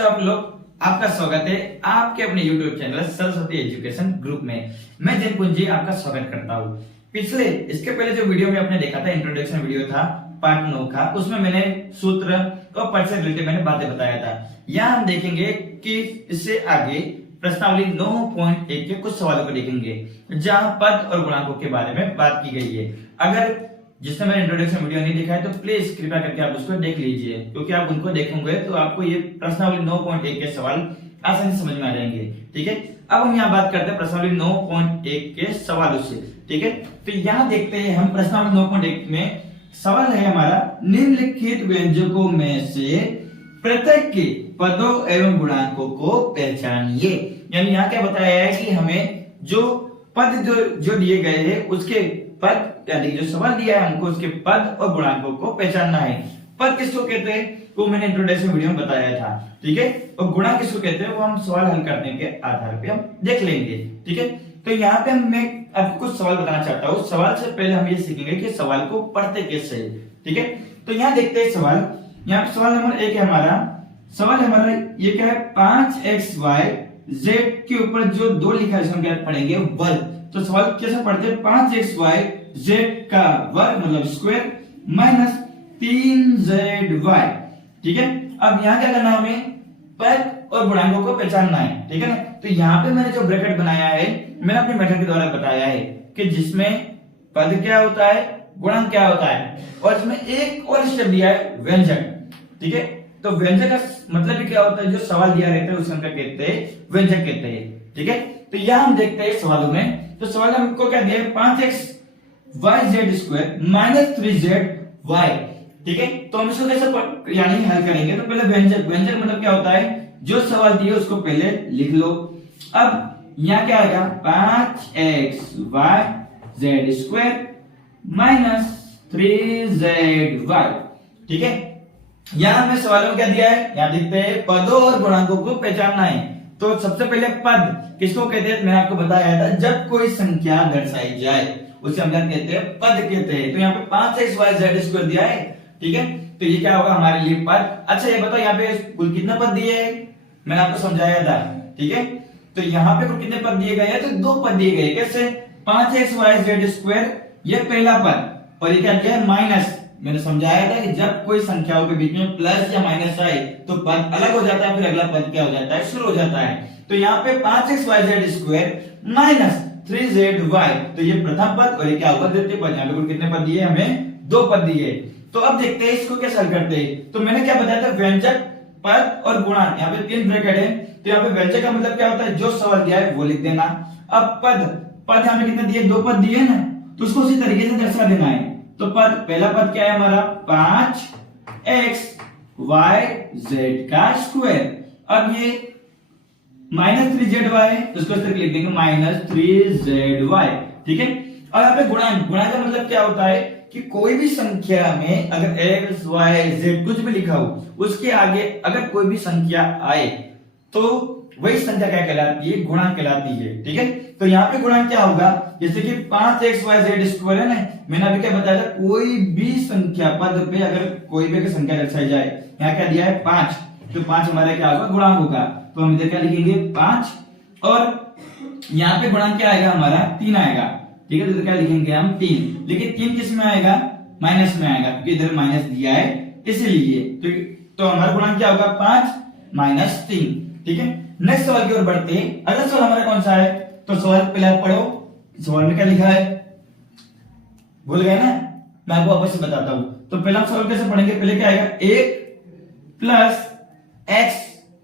हो आप लोग। आपका स्वागत है आपके अपने YouTube channel Saraswati education group में। मैं जैन कुंजी आपका स्वागत करता हूँ। इसके पहले जो वीडियो में आपने देखा था, इंट्रोडक्शन वीडियो था पार्ट 9 का, उसमें मैंने सूत्र और पद से रिलेटेड मैंने बातें बताया था। यहाँ हम देखेंगे कि इससे आगे प्रश्नावली 9.1 के कुछ सवालों को देखेंगे जहां पद और गुणांकों के बारे में बात की गई है। अगर जिसने मैंने इंट्रोडक्शन वीडियो नहीं देखा है तो प्लीज कृपया करके आप उसको देख लीजिए, क्योंकि आप उनको देखोगे तो आपको ये प्रश्नावली 9.1 के सवाल आसानी से समझ में आ जाएंगे। ठीक है, अब हम यहाँ बात करते हैं प्रश्नावली 9.1 के सवालों से। ठीक है, तो यहाँ देखते हैं हम प्रश्नावली 9.1 में सवाल है हमारा, निम्नलिखित व्यंजकों में से प्रत्येक के पदों एवं गुणांकों को पहचानिए। यानी यहाँ क्या बताया है कि हमें जो पद जो दिए गए हैं उसके पद, यानी जो सवाल दिया है हमको उसके पद और गुणांकों को पहचानना है। पद किसको कहते हैं वो मैंने इंट्रोडक्शन वीडियो में बताया था। ठीक है, और गुणांक किसको कहते हैं वो हम सवाल हल करने के आधार पे हम देख लेंगे। ठीक है, तो यहाँ पे मैं आपको कुछ सवाल बताना चाहता हूँ। सवाल से पहले हम ये सीखेंगे कि सवाल को पढ़ते कैसे है। ठीक है, तो यहाँ देखते हैं सवाल। यहाँ पे सवाल नंबर 1 है हमारा। सवाल हमारा ये क्या है, 5xy z के ऊपर जो 2 लिखा है इसमें क्या पढ़ेंगे, वर्ग। तो सवाल कैसे पढ़ते हैं, 5xy z का वर्ग मतलब स्क्वायर माइनस 3zy। ठीक है, अब यहाँ क्या करना है, हमें पद और गुणांकों को पहचानना है। ठीक है ना, तो यहाँ पे मैंने जो ब्रैकेट बनाया है मैंने अपने मेथड के द्वारा बताया है कि जिसमें पद क्या होता है, गुणांक क्या होता है, और इसमें एक और स्टेप दिया है व्यंजक। ठीक है, तो व्यंजक का मतलब क्या होता है, जो सवाल दिया रहता है उसे हम क्या कहते हैं, व्यंजक कहते हैं। ठीक है, तो यह हम देखते हैं सवालों में। तो सवाल हमको क्या दिया है, 5xyz स्क्वायर माइनस 3zy। ठीक है, तो हम इसको कैसे यानी हल करेंगे, तो पहले व्यंजक मतलब क्या होता है, जो सवाल दिया उसको पहले लिख लो। अब यहाँ क्या आएगा, 5xyz स्क्वायर माइनस 3zy। ठीक है, यहाँ हमें सवालों में क्या दिया है, यहाँ देखते हैं पदों और गुणांकों को पहचानना है। तो सबसे पहले पद किसको कहते हैं, मैंने आपको बताया था, जब कोई संख्या दर्शाई जाए उसे हम क्या कहते हैं, पद कहते हैं। तो यहाँ पे 5xyz स्क्वायर दिया है। ठीक है, तो ये क्या होगा हमारे लिए पद। अच्छा ये बताओ यहाँ पे कुल कितना पद दिए है, मैंने आपको समझाया था। ठीक है, तो यहाँ पे कुल कितने पद दिए गए हैं, तो 2 पद दिए गए। कैसे, 5xyz स्क्वायर ये पहला पद, और ये क्या दिया है, माइनस। मैंने समझाया था कि जब कोई संख्याओं के बीच में प्लस या माइनस आए तो पद अलग हो जाता है, फिर अगला पद क्या हो जाता है, शुरू हो जाता है। तो यहाँ पे 5xyz स्क्वायर माइनस 3zy, तो ये प्रथम पद, और ये क्या होगा, द्वितीय पद। यहाँ पे कुल कितने पद दिए, हमें 2 पद दिए। तो अब देखते हैं इसको कैसे हल करते हैं। तो मैंने क्या बताया था, व्यंजक, पद और गुणांक, यहाँ पे 3 ब्रैकेट है। तो यहाँ पे व्यंजक का मतलब क्या होता है, जो सवाल दिया है वो लिख देना। अब पद यहाँ पे कितने दिए, 2 पद दिए ना, तो उसको उसी तरीके से दर्शा देना है। तो पद, पहला पद क्या है हमारा, 5xyz का स्क्वायर। अब ये माइनस 3zy, तो उसको इस तरह लिख देंगे माइनस 3zy। ठीक है, और यहाँ पे गुणांक का मतलब क्या होता है कि कोई भी संख्या में अगर x y z कुछ भी लिखा हो, उसके आगे अगर कोई भी संख्या आए तो वही संख्या क्या कहलाती है, गुणांक कहलाती है। ठीक है, तो यहाँ पे गुणांक क्या होगा, जैसे कि 5xyz स्क्वायर है ना, मैंने अभी क्या बताया था, कोई भी संख्या पद पे अगर कोई भी संख्या दर्शाई जाए, यहाँ क्या दिया है 5, तो 5 हमारा क्या होगा, गुणांक होगा। तो हम इधर क्या लिखेंगे 5, और यहाँ पे गुणांक क्या आएगा हमारा, 3 आएगा। ठीक है, तो क्या लिखेंगे हम 3, लेकिन 3 किस में आएगा, माइनस में आएगा, क्योंकि इधर माइनस दिया है इसलिए। तो हमारा गुणांक क्या होगा, 5 माइनस 3। ठीक है, नेक्स्ट सवाल की ओर बढ़ते हैं। अगला सवाल हमारा कौन सा है, तो सवाल पहले आप पढ़ो। सवाल में क्या लिखा है, भूल गए ना, मैं आपको वापस से बताता हूं। तो पहला सवाल कैसे पढ़ेंगे, पहले क्या आएगा, 1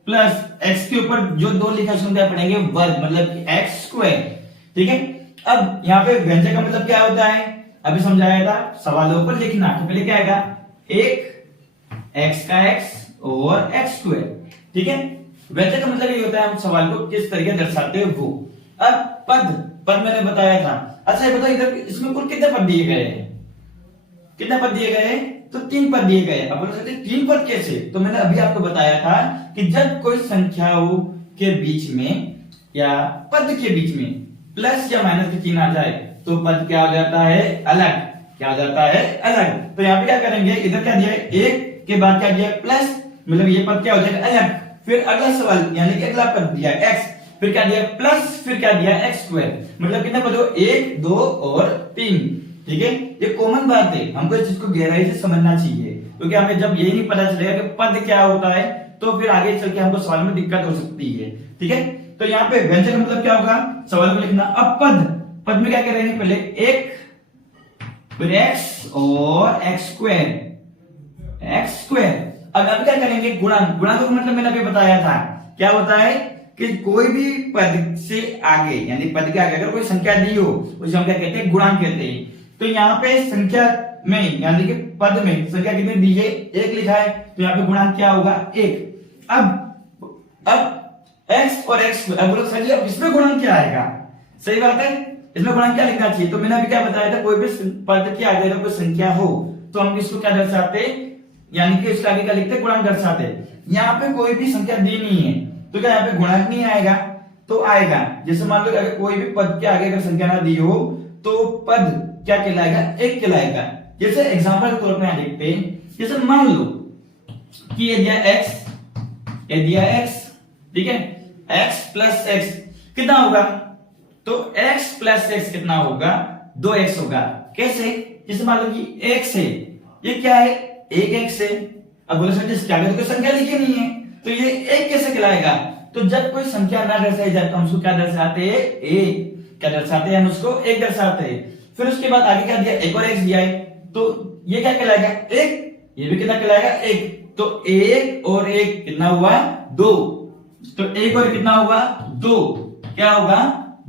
प्लस x के ऊपर जो 2 लिखा है उसको क्या पढ़ेंगे, वर्ग मतलब कि x स्क्वायर। ठीक है, अब यहाँ पे व्यंजक का मतलब क्या होता है, अभी समझाया था, सवालों पर लिखना। तो पहले क्या आएगा, 1 x का x और x स्क्वायर। ठीक है, व्यंजक का मतलब ये होता है हम सवाल को किस तरीके दर्शाते हैं वो। अब पद मैंने बताया था। अच्छा ये बताओ इधर इसमें कुल कितने पद दिए गए हैं, कितने पद दिए गए, तो 3 पद दिए गए। अब बोल सकते 3 पद कैसे, तो मैंने अभी आपको बताया था कि जब कोई संख्याओं के बीच में या पद के बीच में प्लस या माइनस के चिन्ह आ जाए तो पद क्या हो जाता है, अलग, क्या हो जाता है, अलग। तो यहाँ पे क्या करेंगे, इधर क्या दिया है, 1 के बाद क्या दिया है, प्लस, मतलब ये पद क्या हो जाएगा, अलग। फिर अगला सवाल यानी कि अगला पद दिया x, फिर क्या दिया प्लस, फिर क्या दिया x स्क्वायर, मतलब कितने पद हो 1 2 और 3। ठीक है, ये कॉमन बात है, हमको इस चीज को गहराई से समझना चाहिए, क्योंकि हमें जब यही नहीं पता चलेगा कि पद क्या होता है तो फिर आगे चल के हमको सवाल में दिक्कत हो सकती है। ठीक है, तो यहाँ पे व्यंजक का मतलब क्या होगा, सवाल में लिखना। अब पद में क्या करेंगे, पहले एक फिर x और x स्क्वायर। अब क्या करेंगे, गुणांक का मतलब मैंने अभी बताया था क्या होता है कि कोई भी पद से आगे यानी पद के आगे अगर कोई संख्या दी हो उसे हम क्या कहते हैं, गुणांक कहते हैं। तो यहाँ पे संख्या में यानी कि पद में संख्या कितनी दी है, 1 लिखा है, तो यहाँ पे गुणांक क्या होगा 1। अब x और x, अब बोलो सर जी अब इसमें गुणांक क्या आएगा, सही बात है, इसमें गुणांक क्या लिखना चाहिए, तो मैंने अभी क्या बताया था, कोई भी पद के आगे अगर कोई संख्या हो तो हम इसको क्या दर्शाते, यानी कि इसके आगे क्या लिखते, गुणांक दर्शाते। यहाँ पे कोई भी संख्या दी नहीं है तो क्या यहाँ पे गुणांक नहीं आएगा, तो आएगा। जैसे मान लो अगर कोई भी पद के आगे अगर संख्या ना दी हो तो पद क्या कहलाएगा, 1 कहलाएगा। जैसे एग्जांपल के तौर पे यहां देखते हैं, जैसे मान लो कि ये दिया x, ठीक है, x प्लस x कितना होगा, तो x प्लस x कितना होगा, 2x होगा। कैसे, जैसे मान लो कि x है, ये क्या है, 1x है। अब बोलो सर इसके आगे तो कोई संख्या लिखी नहीं है तो ये 1 कैसे कहलाएगा, तो जब कोई संख्या ना दर्शाई जाए तो हम उसको क्या दर्शाते हैं, 1 क्या दर्शाते हैं, हम उसको 1 दर्शाते हैं। फिर उसके बाद आगे क्या दिया, 1 और x दिया है, तो ये क्या कहलाएगा 1, ये भी कितना कहलाएगा 1, तो 1 और 1 कितना हुआ 2, तो 1 और कितना हुआ 2, क्या होगा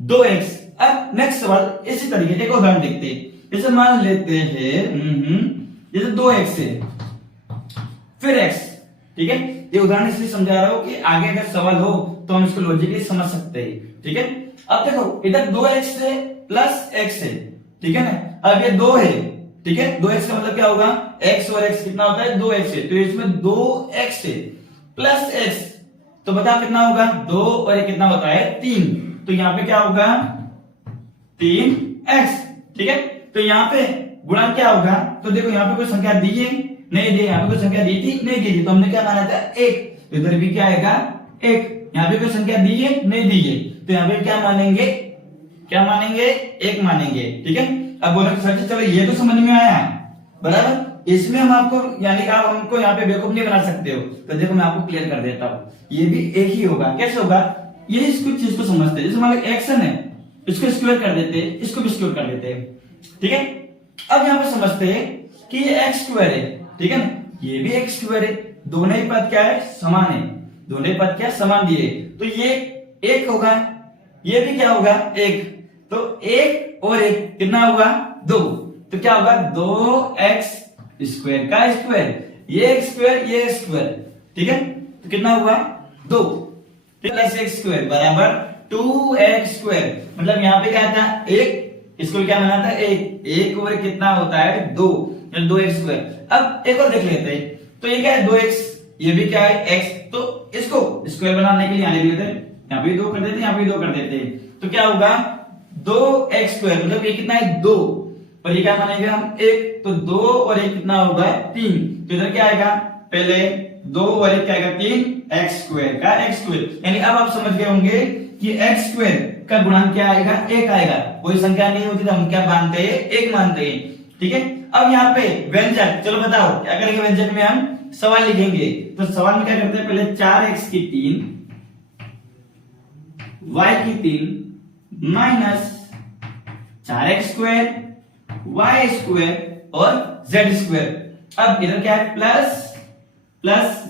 2x। अब नेक्स्ट सवाल इसी तरीके एक उदाहरण देखते हैं, जैसे मान लेते हैं जैसे 2x है फिर x, ठीक है, ये उदाहरण इसलिए समझा रहा हूं कि आगे अगर सवाल हो तो हम इसको लॉजिकली समझ सकते हैं। ठीक है, अब देखो इधर 2x से प्लस x है, ठीक है ना, अब ये 2 है, ठीक है, 2x का मतलब क्या होगा, x और x कितना होता है 2x है, तो इसमें 2x है प्लस x, तो बता कितना होगा 2 और ये कितना होता है 3, तो यहाँ पे क्या होगा 3x। ठीक है, तो यहाँ पे गुणांक क्या होगा, तो देखो यहाँ पे कोई संख्या दी है नहीं दी, यहाँ पे कोई संख्या दी थी नहीं दी थी, तो हमने क्या माना था 1, तो इधर भी क्या आएगा 1। यहाँ पे कोई संख्या दी है नहीं दी है, तो यहाँ पे क्या मानेंगे 1 मानेंगे। ठीक है, अब बोलो सर चलो ये तो समझ में आया बराबर, इसमें हम आपको यानी कि आप हमको यहाँ पे बेवकूफ नहीं बना सकते हो, तो देखो मैं आपको क्लियर कर देता हूँ, ये भी 1 ही होगा। कैसे होगा, ये इसको चीज को समझते हैं, जैसे मान लो एक्शन है, इसको स्क्वायर कर देते हैं, इसको भी स्क्वायर कर देते हैं। ठीक है, अब यहाँ पे समझते हैं कि ये x स्क्वायर है, ठीक है ना, ये भी x स्क्वायर है, दोनों ही पद क्या है समान है, दोनों ही पद क्या समान दिए, तो ये 1 होगा, ये भी क्या होगा 1, तो 1 और 1 कितना होगा 2, तो क्या होगा 2x स्क्वायर का स्क्वायर, ये x स्क्वायर ये x स्क्वायर, ठीक है, तो कितना हुआ 2 प्लस x स्क्वायर बराबर 2x स्क्वायर, मतलब यहाँ पे क्या था 1, इसको क्या बना था 1 और कितना होता है 2, 2x स्क्वायर। अब एक और देख लेते हैं, तो ये क्या है 2x, ये भी क्या है x, तो इसको स्क्वायर बनाने के लिए आने देते हैं, यहाँ पे 2 कर देते हैं, यहाँ पे 2 कर देते हैं, तो क्या होगा 2x स्क्वायर, मतलब ये कितना है 2, और ये क्या मानेंगे हम 1, तो 2 और 1 कितना होगा 3, तो इधर क्या आएगा पहले 2 और 1 क्या आएगा 3x स्क्वायर का x स्क्वायर, यानी अब आप समझ गए होंगे कि x स्क्वायर का गुणांक क्या आएगा 1 आएगा, कोई संख्या नहीं होती तो हम क्या मानते हैं 1 मानते हैं। ठीक है, अब यहाँ पे व्यंजक, चलो बताओ क्या करेंगे, व्यंजक में हम सवाल लिखेंगे, तो सवाल में क्या करते हैं पहले 4x की 3 y की 3 minus 4x square y square और z स्क्वायर, अब इधर क्या है प्लस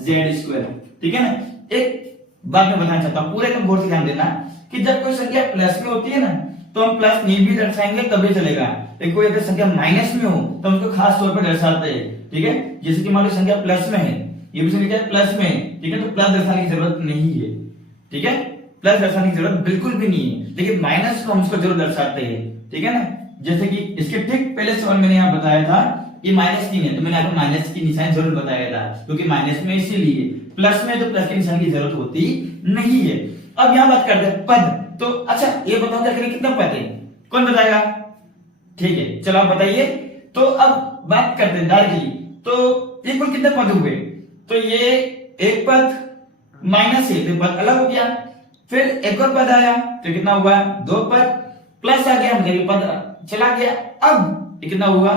z स्क्वायर। ठीक है ना, एक बात मैं बताना चाहता हूं, पूरे का गौर से ध्यान देना कि जब कोई संख्या प्लस में होती है ना तो हम प्लस नहीं भी दर्शाएंगे तभी चलेगा, लेकिन कोई अगर संख्या माइनस में हो तो हम उसको खास तौर पर दर्शाते हैं। ठीक है, जैसे कि मान लो संख्या प्लस में है, ये भी संख्या प्लस में है, ठीक है, तो प्लस दर्शाने की जरूरत नहीं है। ठीक है, प्लस दर्शाने की जरूरत बिल्कुल भी नहीं है, लेकिन माइनस को हम उसको जरूर दर्शाते हैं। ठीक है ना, जैसे कि इसके ठीक पहले सवाल मैंने यहाँ बताया था ये -3 है, तो मैंने आपको माइनस की निशान जरूर बताया था, क्योंकि माइनस में इसीलिए, प्लस में तो प्लस के निशान की जरूरत होती नहीं है। अब यहाँ बात करते हैं पद, तो अच्छा ये बताओ क्या करें कितना पद है, कौन बताएगा, ठीक है चलो आप बताइए। तो अब बात करते हैं डायरेक्टली, तो ये कुल कितने पद हुए, तो ये 1 पद माइनस है तो पद अलग हो गया। फिर एक और पद आया तो कितना हुआ 2 पद, प्लस आ गया मतलब ये पद चला गया। अब ये कितना हुआ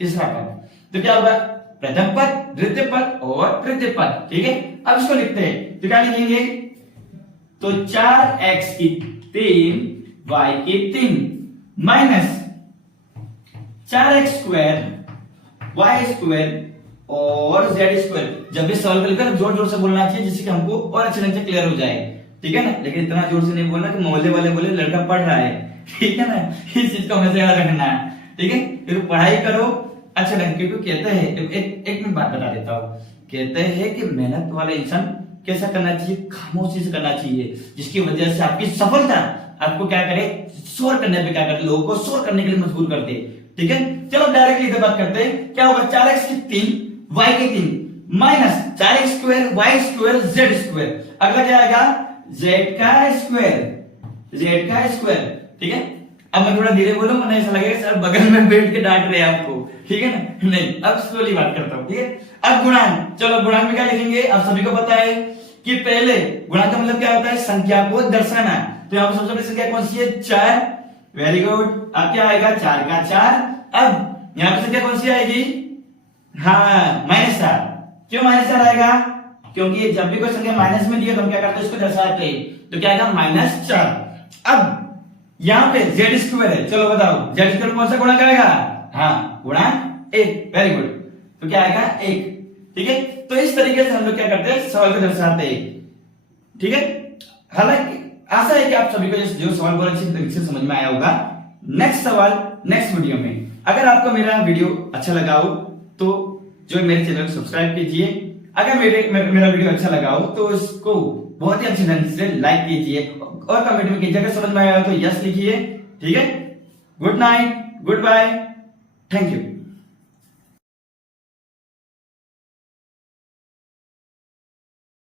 तीसरा पद, तो क्या होगा प्रथम पद, द्वितीय पद और तृतीय पद। ठीक है, अब इसको लिखते हैं तो क्या लिखेंगे, तो 4x की 3 y की 3 minus 4x square y square और z स्क्वायर। जब भी सॉल्व कर जोर जोर से बोलना चाहिए जिससे कि हमको और अच्छे ढंग से क्लियर हो जाए। ठीक है ना, लेकिन इतना जोर से नहीं बोलना कि मोहल्ले वाले बोले लड़का पढ़ रहा है। ठीक है ना, इस चीज को हमेशा याद रखना है। ठीक है, फिर पढ़ाई करो अच्छा ढंग, क्योंकि कहते हैं एक मैं बात बता देता हूँ, कहते हैं कि मेहनत वाला इंसान कैसा करना चाहिए, खामोशी से करना चाहिए, जिसकी वजह से आपकी सफलता आपको क्या करे, शोर करने पे क्या करते, लोगों को शोर करने के लिए मजबूर करते। ठीक है, चलो डायरेक्टली इधर बात करते हैं। क्या होगा 4x की 3 y की 3 minus 4x square y square z square. अगला क्या आएगा z का स्क्वायर। ठीक है, अब मैं थोड़ा धीरे बोलूं वरना ऐसा लगेगा सर बगल में बैठ के डांट रहे हैं आपको। ठीक है ना, नहीं अब स्लोली बात करता हूं। ठीक है, अब गुणांक, चलो गुणांक में क्या लिखेंगे, आप सभी को पता है कि पहले गुणांक का मतलब क्या होता है, संख्या को दर्शाना। तो यहाँ पर सबसे पहले संख्या कौन सी है 4, वेरी गुड। अब क्या आएगा 4 का 4। अब यहाँ पर संख्या कौन सी आएगी, हाँ -4। क्यों -4 आएगा, क्योंकि जब भी कोई संख्या माइनस में दी है तो हम क्या करते हैं उसको दर्शाते हैं, तो क्या आएगा -4। अब यहाँ पे z स्क्वायर है, चलो बताओ z स्क्वायर कौन सा गुणांक आएगा, हाँ गुणांक 1, वेरी गुड। तो क्या आएगा 1। ठीक है, तो इस तरीके से हम लोग क्या करते हैं सवाल को दर्शाते हैं। ठीक है, हालांकि आशा है कि आप सभी को जो सवाल बहुत अच्छी तरीके से समझ में आया होगा। नेक्स्ट सवाल नेक्स्ट वीडियो में। अगर आपको मेरा वीडियो अच्छा लगा हो तो जो मेरे चैनल को सब्सक्राइब कीजिए। अगर मेरा वीडियो अच्छा लगा हो तो इसको बहुत ही अच्छे ढंग से लाइक कीजिए और कमेंट में कीजिए। अगर समझ में आया हो तो यस लिखिए। ठीक है, good night, goodbye, thank you.